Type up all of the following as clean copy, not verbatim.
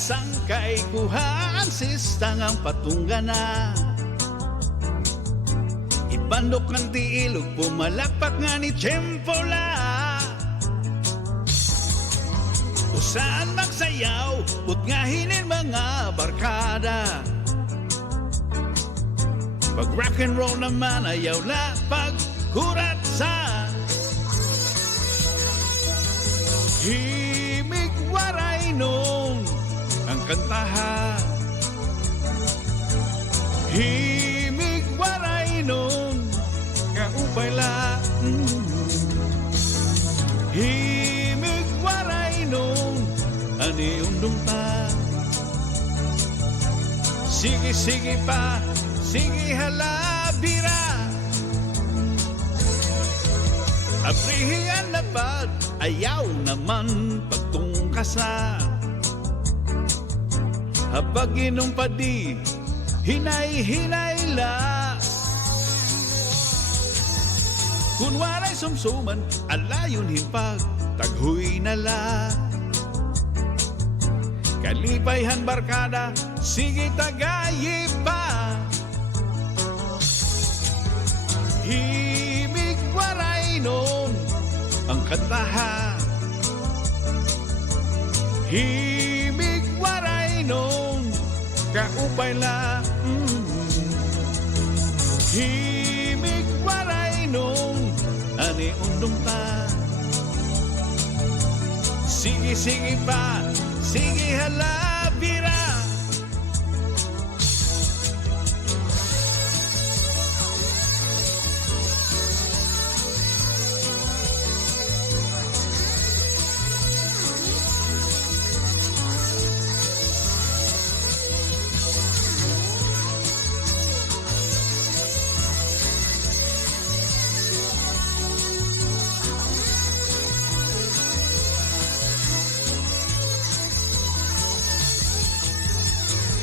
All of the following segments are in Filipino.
sangkay kuhaan sistang ang patunggana. Ibandok ng tiilog, pumalakpak nga ni Tiyempola. Usaan magsayaw, putngahinin mga barkada. Pag rock and roll naman, ayaw la pagkuratsa. Himig waray nun ang kantahan. Himig waray nun kaupay la. Himig waray nun ani undong ta. Sige, sige pa, sige halabira. Aprihian lapad, ayaw naman pagtungkasa. Habag inumpadi, hinay-hinay la. Kung waray sumsuman, alayon himpag, taghuy na la. Kalipayhan barkada, sige tagayi pa. Himig waray nun ang kantahan. Himig waray nun kaupay la. Himig waray nun ani undong ta. Sige, sige pa, sige halabira.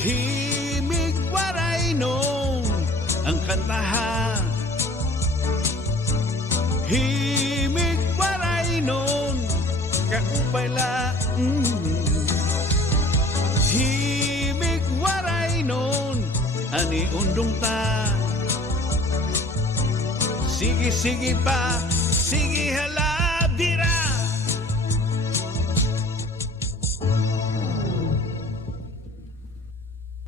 Himig waray nun ang kantahan. Himig waray nun kaupay la. Himig waray nun ani undong ta. Sige, sige pa,